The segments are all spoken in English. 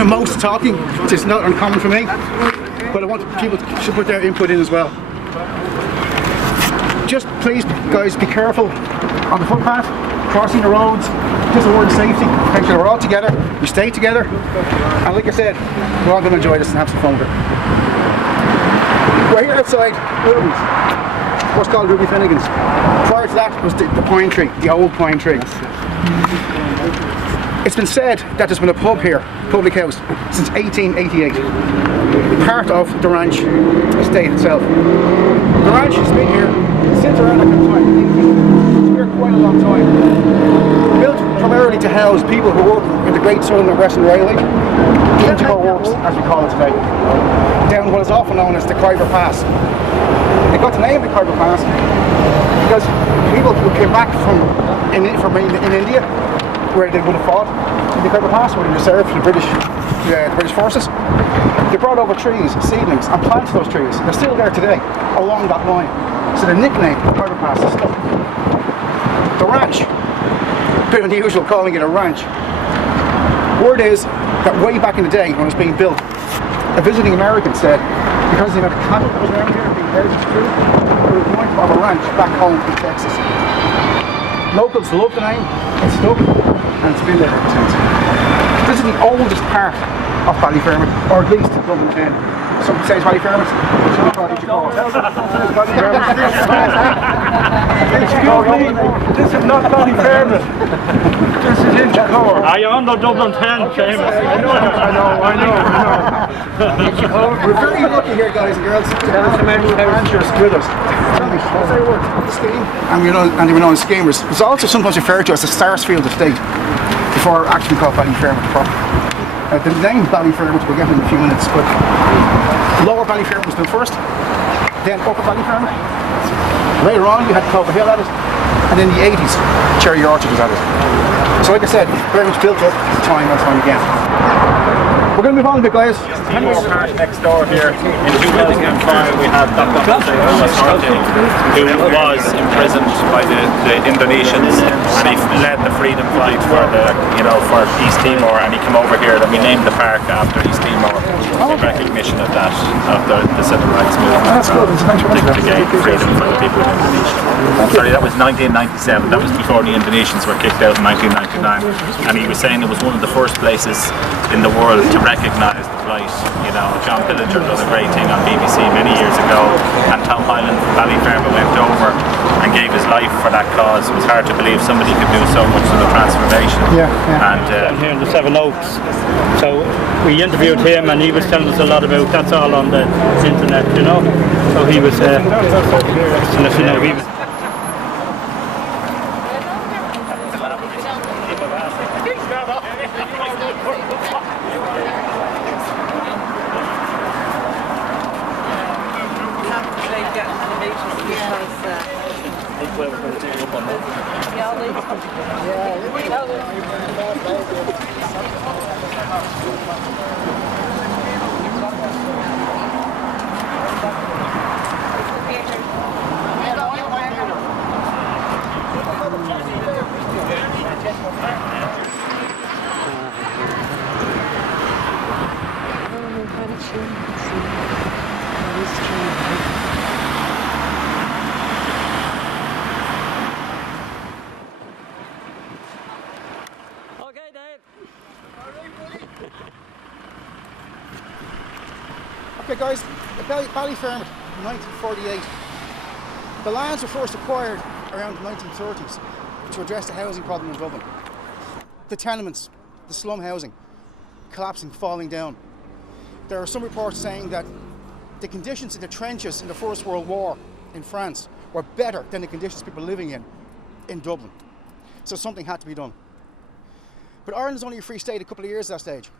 doing most talking, which is not uncommon for me, but I want people to put their input in as well. Just please, guys, be careful on the footpath, crossing the roads, just a word of safety. Make sure we're all together, we stay together, and like I said, we're all going to enjoy this and have some fun with it. We're here outside Ruby's, what's called Ruby Finnegan's. Prior to that was the pine tree, the old pine tree. It's been said that there's been a pub here, public house, since 1888. Part of the ranch estate itself. The ranch has been here since around that kind of time. It's been here quite a long time. Built primarily to house people who work in the Great Southern and Western Railway, the Integral Works, as we call it today, down what is often known as the Khyber Pass. They got the name of the Khyber Pass because people who came back from in India, where they would have fought in the Khyber Pass, where they served the British forces. They brought over trees, seedlings, and planted those trees. They're still there today, along that line. So the nickname, the Khyber Pass, is stuck. The ranch, a bit unusual calling it a ranch. Word is that way back in the day when it was being built, a visiting American said, because of the amount of cattle that was around here, being heritage food, they were going to have a ranch back home in Texas. Locals love the name, it's stuck, and it's been there ever since. This is the oldest part of Ballyfermot, or at least Dublin 10. Some say it's Ballyfermot. This is not Ballyfermot. This is Inchicore. Are you on the Dublin 10, Seamus? I know. We're very lucky here, guys and girls, to have the ranchers with us. Say a word of the scheme, and they were known as schemers. It's also sometimes referred to as the Sarsfield estate, before actually called Ballyfermot proper. The name Ballyfermot we'll get in a few minutes, but Lower Ballyfermot was built first, then Upper Ballyfermot. Later on you had Clover Hill at it, and in the 80s Cherry Orchard was at it. So like I said, very much built up time and time again. We're going to move on a bit, guys. Next door here, in 2005 we had Dr. who was imprisoned by the Indonesians, and he led the freedom fight for for East Timor, and he came over here, and we named the park after East Timor in recognition of that, of the civil rights movement. That's good. To gain freedom for the people of Indonesia. Sorry, that was 1997. That was before the Indonesians were kicked out in 1999, and he was saying it was one of the first places in the world to recognise the plight. John Pillager done a great thing on BBC many years ago, and Tom Hyland from Ballyfermot went over and gave his life for that cause. It was hard to believe somebody could do so much of the transformation. And down here in the Seven Oaks. So we interviewed him, and he was telling us a lot about. That's all on the internet, So he was. He was. Okay guys, Ballyfermot, 1948. The lands were first acquired around the 1930s to address the housing problem in Dublin. The tenements, the slum housing, collapsing, falling down. There are some reports saying that the conditions in the trenches in the First World War in France were better than the conditions people were living in Dublin. So something had to be done. But Ireland was only a free state a couple of years at that stage.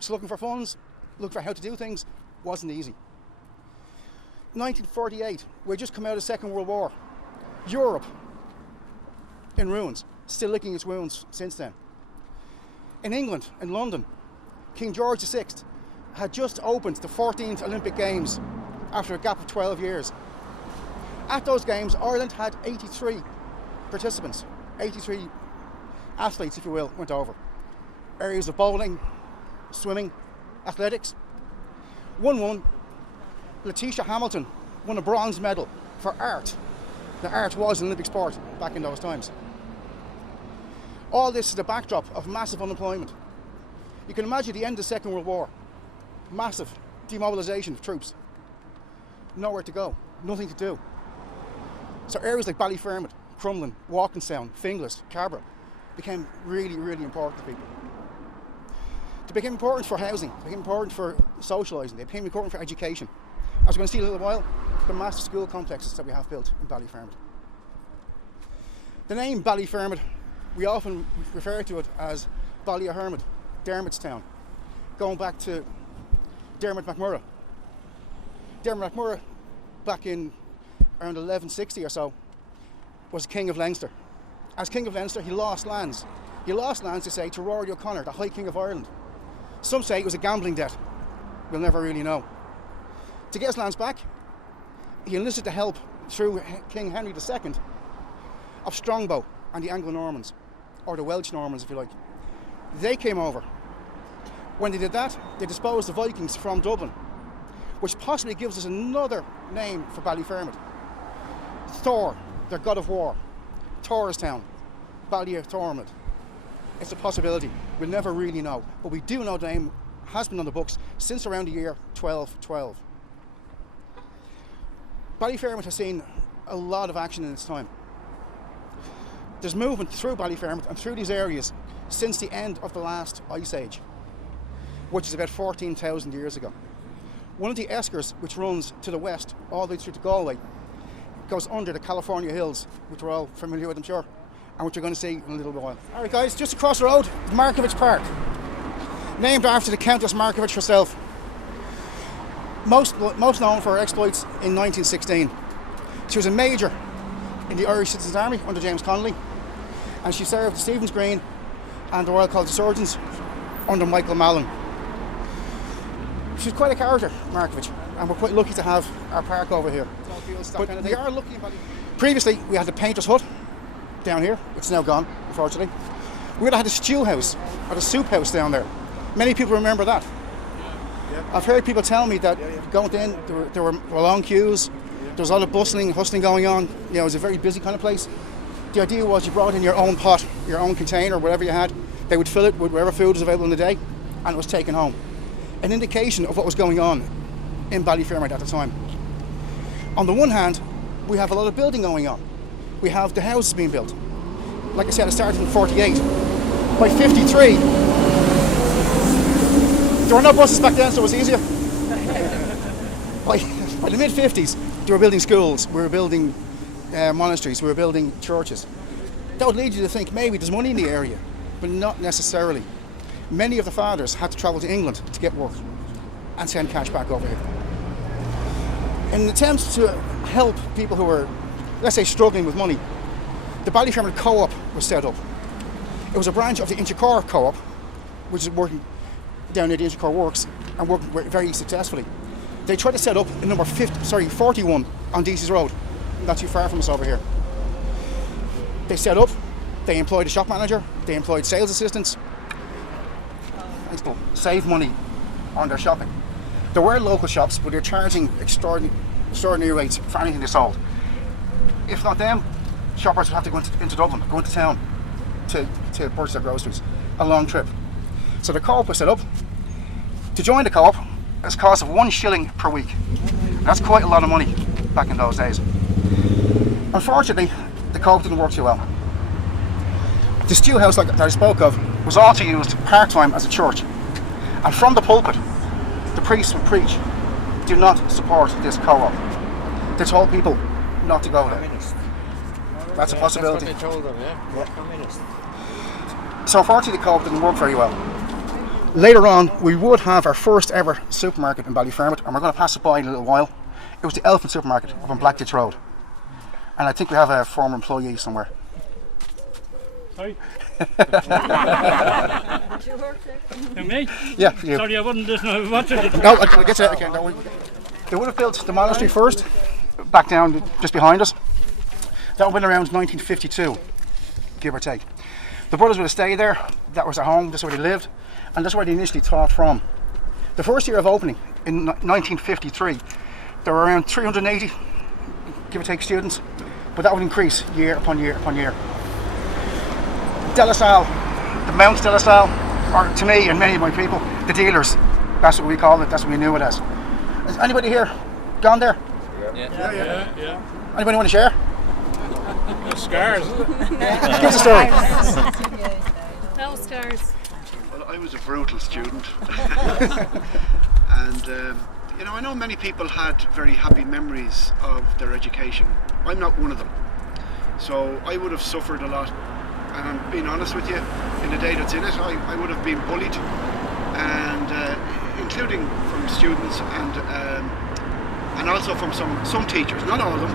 So looking for funds, looking for how to do things, wasn't easy. 1948, we'd just come out of the Second World War. Europe, in ruins, still licking its wounds since then. In England, in London, King George VI had just opened the 14th Olympic Games after a gap of 12 years. At those games, Ireland had 83 participants, 83 athletes, if you will, went over. Areas of bowling, swimming, athletics. 1-1, Letitia Hamilton won a bronze medal for art. Now, art was an Olympic sport back in those times. All this is the backdrop of massive unemployment. You can imagine the end of the Second World War. Massive demobilisation of troops. Nowhere to go, nothing to do. So areas like Ballyfermot, Crumlin, Walkinstown, Finglas, Cabra became really, really important to people. They became important for housing, they became important for socialising, they became important for education. As we're going to see in a little while, the massive school complexes that we have built in Ballyfermot. The name Ballyfermot, we often refer to it as Ballyfermot, Dermot's town, going back to Dermot MacMurrough. Dermot MacMurrough, back in around 1160 or so, was king of Leinster. As king of Leinster, he lost lands. He lost lands, they say, to Rory O'Connor, the High King of Ireland. Some say it was a gambling debt. We'll never really know. To get his lands back, he enlisted the help through King Henry II of Strongbow and the Anglo-Normans, or the Welsh Normans if you like. They came over. When they did that, they disposed the Vikings from Dublin, which possibly gives us another name for Ballyfermot. Thor, their god of war. Towerstown, Ballyfermot. It's a possibility. We'll never really know. But we do know the name has been on the books since around the year 1212. Ballyfermot has seen a lot of action in its time. There's movement through Ballyfermot and through these areas since the end of the last ice age, which is about 14,000 years ago. One of the eskers, which runs to the west all the way through to Galway, goes under the California hills, which we're all familiar with, I'm sure, and which you're going to see in a little while. All right, guys, just across the road, Markievicz Park, named after the Countess Markievicz herself. Most known for her exploits in 1916. She was a major in the Irish Citizens' Army under James Connolly, and she served at Stephen's Green and the Royal College of Surgeons under Michael Mallon. She's quite a character, Markievicz, and we're quite lucky to have our park over here. But we are lucky. Previously, we had the painter's hut down here. It's now gone, unfortunately. We would have had a stew house or a soup house down there. Many people remember that. I've heard people tell me that going in, there were long queues. There was a lot of bustling, hustling going on. You know, it was a very busy kind of place. The idea was you brought in your own pot, your own container, whatever you had. They would fill it with whatever food was available in the day, and it was taken home. An indication of what was going on in Ballyfermot at the time. On the one hand, we have a lot of building going on. We have the houses being built. Like I said, it started in 48. By 53, there were no buses back then, so it was easier. By the mid-50s, they were building schools, we were building monasteries, we were building churches. That would lead you to think maybe there's money in the area, but not necessarily. Many of the fathers had to travel to England to get work and send cash back over here. In an attempt to help people who were, let's say, struggling with money, the Ballyfermot Co-op was set up. It was a branch of the Inchicore Co-op, which is working down near the Inchicore Works and working very successfully. They tried to set up a number 41 on Deasy's Road, not too far from us over here. They set up, they employed a shop manager, they employed sales assistants, save money on their shopping. There were local shops, but they're charging extraordinary rates for anything they sold. If not them, shoppers would have to go into Dublin, go into town to purchase their groceries. A long trip. So the co-op was set up. To join the co-op, it's a cost of 1 shilling per week. That's quite a lot of money back in those days. Unfortunately, the co-op didn't work too well. The stew house that I spoke of was also used part-time as a church. And from the pulpit, the priests would preach, do not support this co-op. They told people not to go there. That's a possibility. That's what they told them, yeah? Communist. So unfortunately the co-op didn't work very well. Later on, we would have our first ever supermarket in Ballyfermot, and we're going to pass it by in a little while. It was the Elephant Supermarket up on Blackditch Road. And I think we have a former employee somewhere. Sorry? Did you work there? Who, me? Yeah, you. Sorry, I wouldn't listen. I wanted to. No, I'll get to that again. Don't worry. They would have built the monastery first, back down just behind us. That would have been around 1952, give or take. The brothers would have stayed there. That was their home. That's where they lived, and that's where they initially taught from. The first year of opening in 1953, there were around 380, give or take, students, but that would increase year upon year upon year. De La Salle, the Mount De La Salle, or to me and many of my people, the dealers. That's what we called it. That's what we knew it as. Has anybody here gone there? Yeah. Anybody want to share? Scars. Give us a story. No scars. Well, I was a brutal student, and you know, I know many people had very happy memories of their education. I'm not one of them, so I would have suffered a lot. And I'm being honest with you, in the day that's in it, I would have been bullied, and including from students and also from some teachers, not all of them.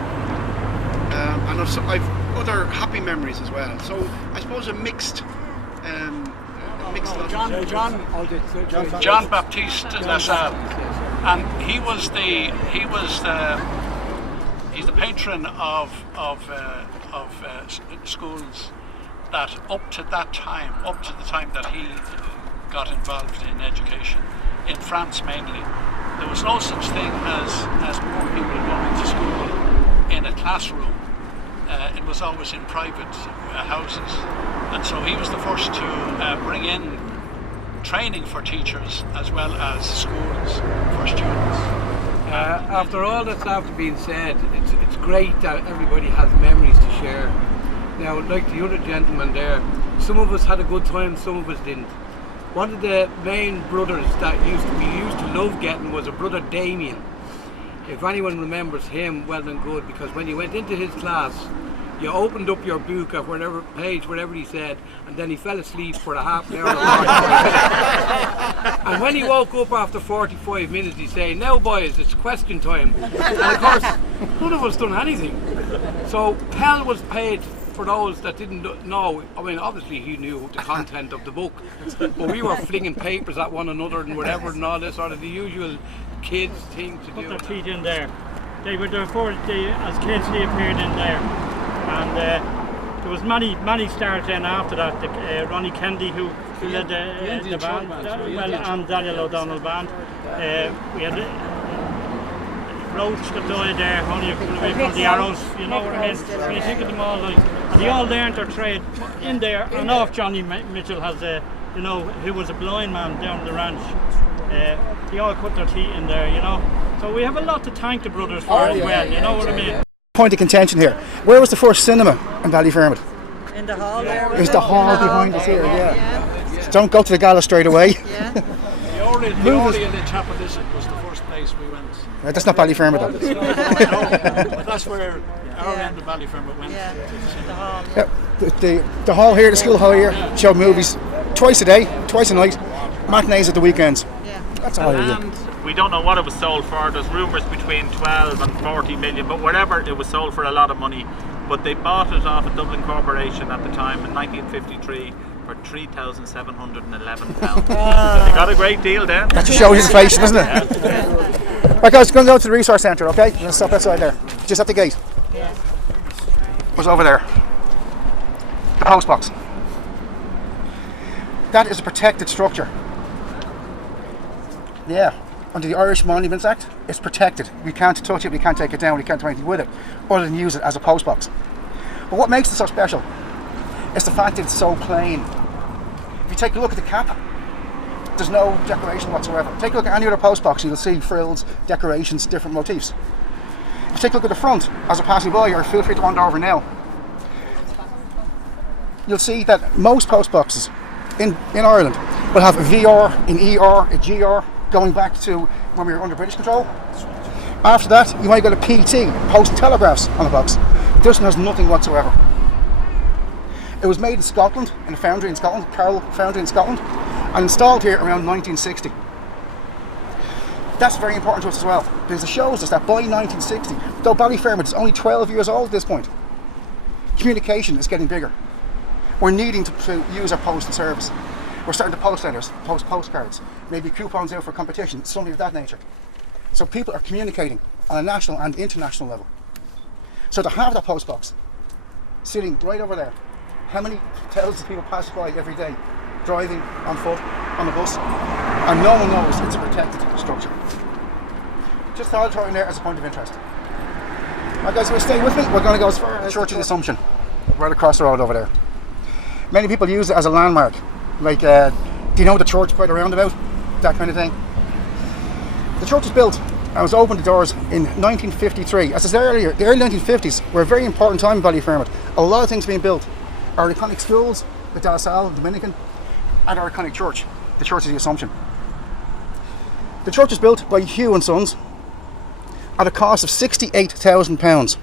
And I've other happy memories as well. So I suppose a mixed lot. John Baptiste La Salle, and he's the patron of schools that up to the time that he got involved in education in France mainly, there was no such thing as more people going to school in a classroom. It was always in private houses, and so he was the first to bring in training for teachers as well as schools for students. After all that's after being said, it's great that everybody has memories to share. Now, like the other gentleman there, some of us had a good time, some of us didn't. One of the main brothers that we used to love getting was a brother Damien. If anyone remembers him, well and good, because when you went into his class, you opened up your book at whatever page, whatever he said, and then he fell asleep for a half an hour. And when he woke up after 45 minutes, he'd say, "Now boys, it's question time." And of course, none of us done anything. So hell was paid for those that didn't know. I mean, obviously he knew the content of the book, but we were flinging papers at one another and whatever and all this sort of the usual kids thing to Put do. their feet in there. They were there as kids. They appeared in there, and there was many stars then after that. Ronnie Kennedy, who led the band, and Daniel O'Donnell band. We had Roach that died there, only from the Arrows. You know what I mean? When you think of them all, like, and they all learned their trade in there. I know if Johnny Mitchell has who was a blind man down the ranch. They all put their teeth in there, you know. So we have a lot to thank the brothers for as well, you know what I mean? Point of contention here. Where was the first cinema in Ballyfermot? In the hall there. It was the hall behind us here, yeah. Don't go to the gala straight away. Yeah. The Oriel in Chapel was the first place we went. Right, that's not Ballyfermot though. But that's where our end of Ballyfermot went. Yeah. The hall. Yeah, the hall here, the school hall here, showed movies twice a day, twice a night, matinees at the weekends. Yeah. That's all you do. And we don't know what it was sold for. There's rumours between 12 and 40 million, but whatever, it was sold for a lot of money. But they bought it off a Dublin corporation at the time in 1953 for £3,711. So they got a great deal then. That just shows inflation, doesn't it? Right guys, we're going to go to the resource centre, okay? We're going to stop outside there, just at the gate. Yeah. What's over there? The post box. That is a protected structure. Yeah, under the Irish Monuments Act, it's protected. We can't touch it, we can't take it down, we can't do anything with it, other than use it as a post box. But what makes it so special is the fact that it's so plain. If you take a look at the cap, there's no decoration whatsoever. Take a look at any other post box, you'll see frills, decorations, different motifs. If you take a look at the front, as a passing by, or feel free to wander over now, you'll see that most post boxes in Ireland will have a VR, an ER, a GR, going back to when we were under British control. After that, you might get a PT, post telegraphs, on the box. This one has nothing whatsoever. It was made in Scotland, in a foundry in Scotland, Carroll Foundry in Scotland, and installed here around 1960. That's very important to us as well, because it shows us that by 1960, though Ballyfermot is only 12 years old at this point, communication is getting bigger. We're needing to use our postal service. We're starting to post letters, post postcards, maybe coupons out for competition, something of that nature. So people are communicating on a national and international level. So to have that post box sitting right over there how many thousands of people pass by every day, driving on foot, on a bus, and no one knows it's a protected structure. Just thought I'd throw in there as a point of interest. Right guys, will you stay with me? We're going to go as far as Church of the Assumption, right across the road over there. Many people use it as a landmark, like, do you know the church by the roundabout? That kind of thing. The church was built and was opened the doors in 1953. As I said earlier, the early 1950s were a very important time in Ballyfermot. A lot of things being built. Our iconic schools, the De La Salle, Dominican, and our iconic church, the Church of the Assumption. The church was built by Hugh and Sons at a cost of £68,000,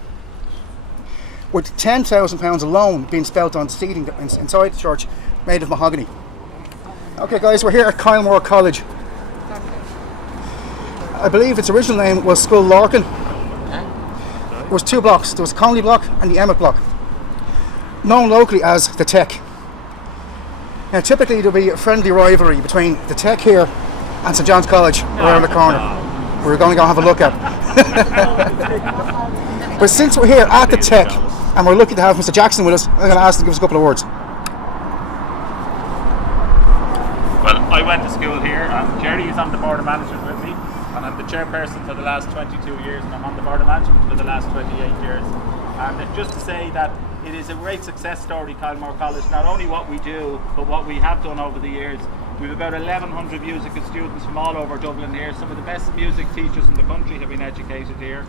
with £10,000 alone being spent on seating inside the church made of mahogany. Okay guys, we're here at Kylemore College. I believe its original name was School Larkin. There was 2 blocks. There was the Connolly block and the Emmett block, known locally as the Tech. Now typically there'll be a friendly rivalry between the Tech here and St John's College around the corner. We're going to go have a look at. But since we're here at the Tech and we're lucky to have Mr Jackson with us, I'm going to ask him to give us a couple of words. Well, I went to school here, and Jerry is on the board of management with me, and I'm the chairperson for the last 22 years, and I'm on the board of management for the last 28 years. And just to say that it is a great success story, Kylemore College, not only what we do, but what we have done over the years. We have about 1,100 musical students from all over Dublin here. Some of the best music teachers in the country have been educated here.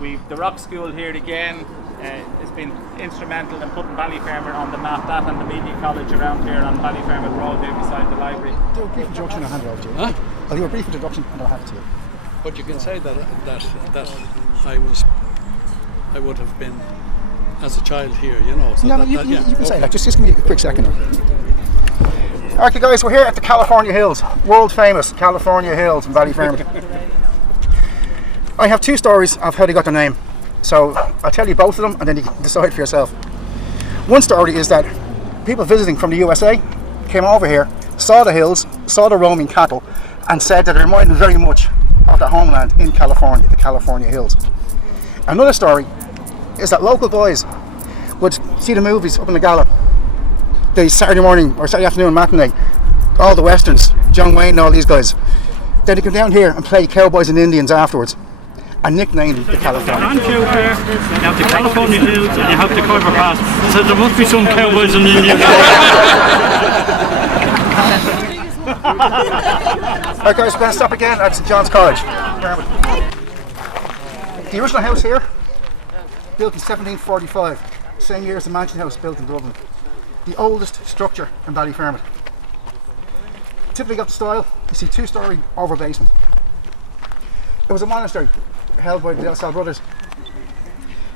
The Rock School here again has been instrumental in putting Ballyfermot on the map. That and the Media College around here on Ballyfermot Road there beside the library. Do a brief introduction and I'll hand it over to you. Huh? I'll do a brief introduction and I'll hand it to you. But you can say that I would have been as a child here, you know. So no, you can say that. Just give me a quick second. Okay guys, we're here at the California Hills, world famous California Hills in Ballyfermot. I have 2 stories of how they got their name, so I'll tell you both of them and then you can decide for yourself. One story is that people visiting from the USA came over here, saw the hills, saw the roaming cattle, and said that it reminded them very much of their homeland in California, the California Hills. Another story is that local boys would see the movies up in the Gala, the Saturday morning or Saturday afternoon matinee, all the westerns, John Wayne and all these guys. Then they come down here and play cowboys and Indians afterwards, and nicknamed the California. On here, you have the California Hills and you have the Cover Pass, so there must be some cowboys and Indians. Alright guys, we're going to stop again at St John's College. The original house here, built in 1745, same year as the Mansion House built in Dublin. The oldest structure in Ballyfermot. Typically got the style, you see 2-storey over basement. It was a monastery held by the De La Salle brothers.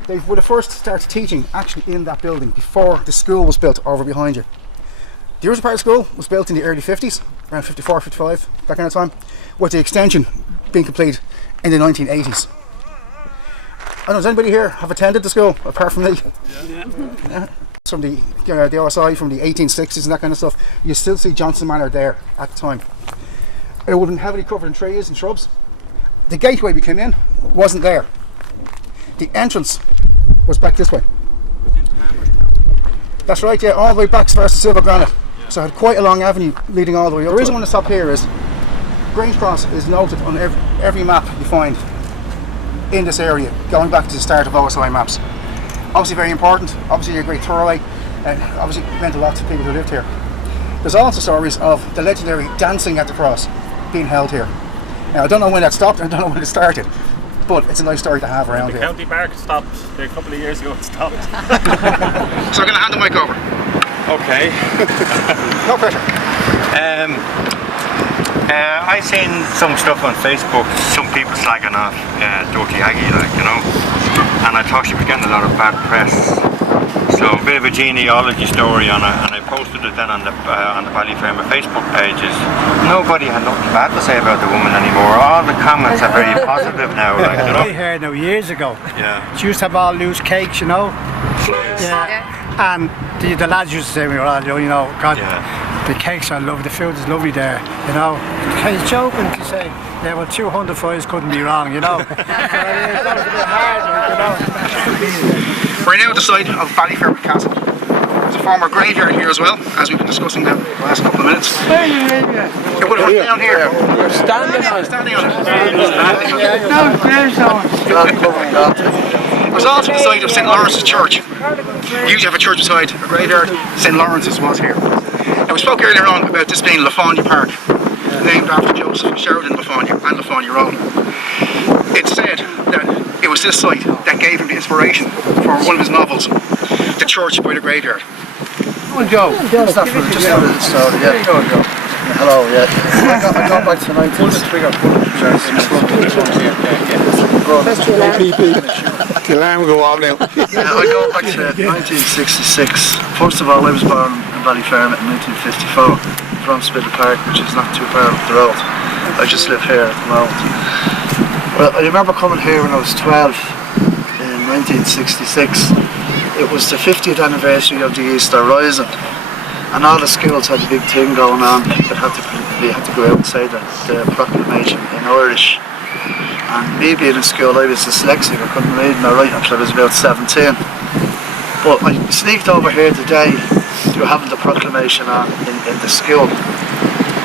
They would have first started teaching actually in that building before the school was built over behind you. The original part of the school was built in the early 50s, around 54, 55, that kind of time, with the extension being complete in the 1980s. I don't know, does anybody here have attended the school apart from me? Yeah. From the OSI from the 1860s and that kind of stuff, you still see Johnson Manor there at the time. It would have been heavily covered in trees and shrubs. The gateway we came in wasn't there. The entrance was back this way. That's right, yeah, all the way back as far as the Silver Granite. So it had quite a long avenue leading all the way up. The reason I want to stop here is Grange Cross is noted on every map you find in this area, going back to the start of OSI maps. Obviously very important, obviously a great thoroughway, and obviously meant a lot to people who lived here. There's also stories of the legendary dancing at the cross being held here. Now I don't know when that stopped, and I don't know when it started, but it's a nice story to have around here. The county park stopped a couple of years ago, it stopped. So I'm going to hand the mic over. Okay. No pressure. I seen some stuff on Facebook, some people slagging off Dirty Aggie, like, you know, and I thought she was getting a lot of bad press. So a bit of a genealogy story on it, and I posted it then on the Ballyfermot Facebook pages. Nobody had nothing bad to say about the woman anymore. All the comments are very positive now, like, you know. I heard now years ago. Yeah. She used to have all loose cakes, you know. Yeah. And the lads used to say when we were all young, you know, God, the cakes are lovely, the food is lovely there, you know. Kind of joking to say, yeah, well, 200 fries couldn't be wrong, you know. That was a bit hard, you know. We're now at the site of Ballyfermot Castle. It's a former graveyard here as well, as we've been discussing now the last couple of minutes. It would have went down here. Standing on it. Standing on it. It was also the site of St. Lawrence's Church. We usually have a church beside a graveyard. St. Lawrence's was here. Now we spoke earlier on about this being Lafaunia Park, named after Joseph Sheridan Lafaunia and Lafaunia Road. It's said that it was this site that gave him the inspiration for one of his novels, The Church by the Graveyard. Go on, Joe. Just for the story, yeah. Go on, Joe. Hello, yeah. I got back to 1966. The alarm go off now. I go back to 1966. First of all, I was born in Ballyfermot in 1954 from Spittle Park, which is not too far up the road. I just live here at the moment. Well, I remember coming here when I was 12 in 1966. It was the 50th anniversary of the Easter Rising, and all the schools had a big thing going on. They had to go out and say the proclamation in Irish. And me being in school, I was dyslexic. I couldn't read nor write until I was about 17. But I sneaked over here today to having the proclamation on in the school.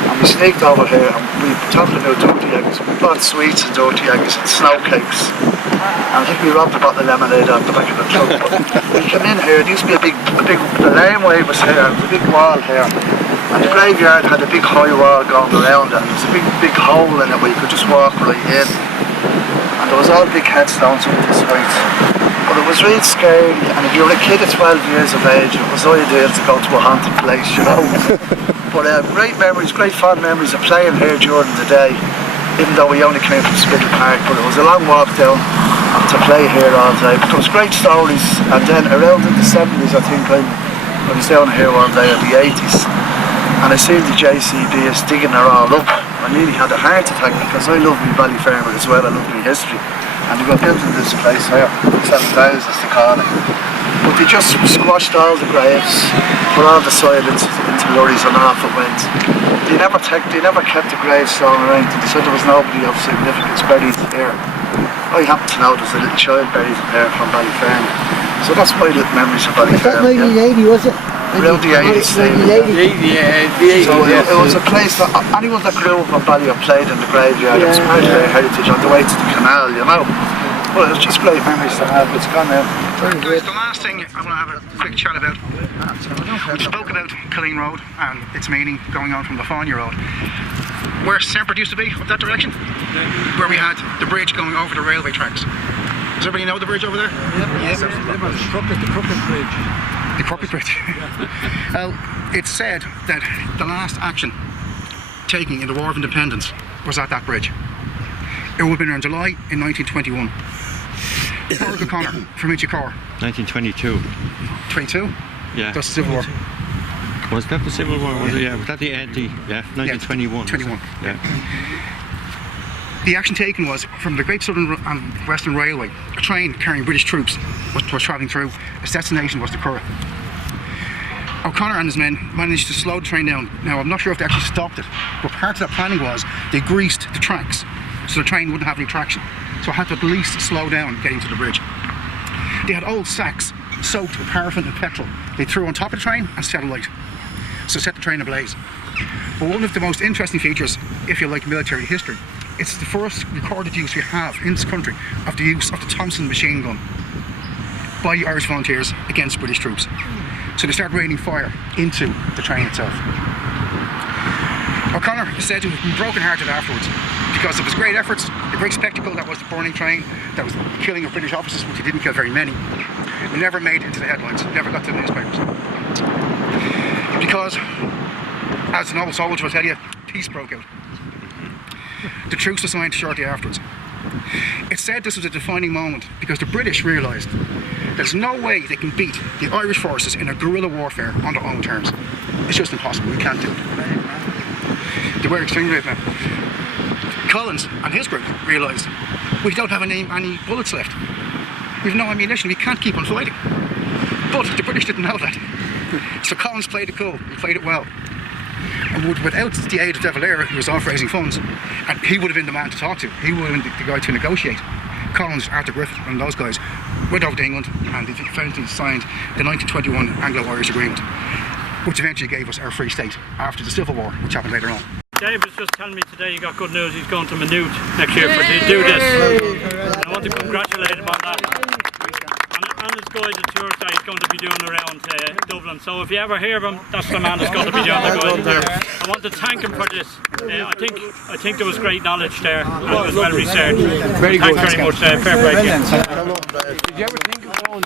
And we sneaked over here and we were talking about dirty eggs. We bought sweets and dirty eggs and snow cakes. And I think we robbed a bottle of lemonade out the back of the truck. We came in here, there used to be the laneway was here, there was a big wall here. And the graveyard had a big high wall going around it. There was a big hole in it where you could just walk right in. And there was all big headstones up this height. But it was really scary, and if you were a kid at 12 years of age, it was ideal to go to a haunted place, you know. But great memories, great fond memories of playing here during the day, even though we only came from Spittle Park. But it was a long walk down to play here all day. But there was great stories, and then around in the 70s, I think, I was down here one day in the 80s, and I seen the JCBs digging her all up. I nearly had a heart attack because I love my Ballyfermot as well, I love my history. And they were building this place here, 7,000 as they call it. But they just squashed all the graves, put all the soil into lorries and off it went. They never kept the gravestone around. They said there was nobody of significance buried here. I happen to know there's a little child buried in here from Ballyfermot. So that's my little memories of Ballyfermot. Was that 1980, was it? Around the 80s. So it was a place that anyone that grew up in Bally or played in the graveyard, it was part of their heritage on the way to the canal, you know. Well, it was just great memories to have. It's gone now. Guys, the last thing I want to have a quick chat about. We spoke about Killeen Road and its meaning going on from Lafaunia Road. Where Semper used to be, up that direction, where we had the bridge going over the railway tracks. Does everybody know the bridge over there? Yes, the Crooked Bridge. The Crooked Bridge. Well, it's said that the last action taken in the War of Independence was at that bridge. It would have been in July in 1921. Cormac O'Connor from Inchicore. 1922. 22? Yeah. That's the Civil War. Was that the Civil War? Was it? Yeah. Was that the 1921? 21. Yeah. The action taken was from the Great Southern and Western Railway. A train carrying British troops was travelling through. Its destination was the Curragh. O'Connor and his men managed to slow the train down. Now, I'm not sure if they actually stopped it, but part of that planning was they greased the tracks so the train wouldn't have any traction. So it had to at least slow down getting to the bridge. They had old sacks soaked with paraffin and petrol. They threw on top of the train and set alight. So set the train ablaze. But one of the most interesting features, if you like military history, it's the first recorded use we have in this country of the use of the Thompson machine gun by Irish volunteers against British troops. So they started raining fire into the train itself. O'Connor is said to have been broken-hearted afterwards because of his great efforts, the great spectacle that was the burning train, that was the killing of British officers, which he didn't kill very many. It never made it into the headlines, never got to the newspapers. Because, as the noble soldier will tell you, peace broke out. The truce was signed shortly afterwards. It's said this was a defining moment because the British realised there's no way they can beat the Irish forces in a guerrilla warfare on their own terms. It's just impossible, we can't do it. They were extremely brave men. Collins and his group realised we don't have any bullets left. We've no ammunition, we can't keep on fighting. But the British didn't know that. So Collins played it cool, he played it well. And without the aid of De Valera, who was off raising funds, and he would have been the man to talk to, he would have been the guy to negotiate. Collins, Arthur Griffith and those guys went over to England and they eventually signed the 1921 Anglo-Irish Agreement, which eventually gave us our free state after the Civil War, which happened later on. Dave was just telling me today you got good news, he's going to Maynooth next year to do this. And I want to congratulate him on that. And his guided tours that he's going to be doing around Dublin. So if you ever hear of him, that's the man that's going to be doing the guided tour. I want to thank him for this. I think there was great knowledge there and it was well researched. Very good. Thanks very much. Fair play to you. Did you ever think of going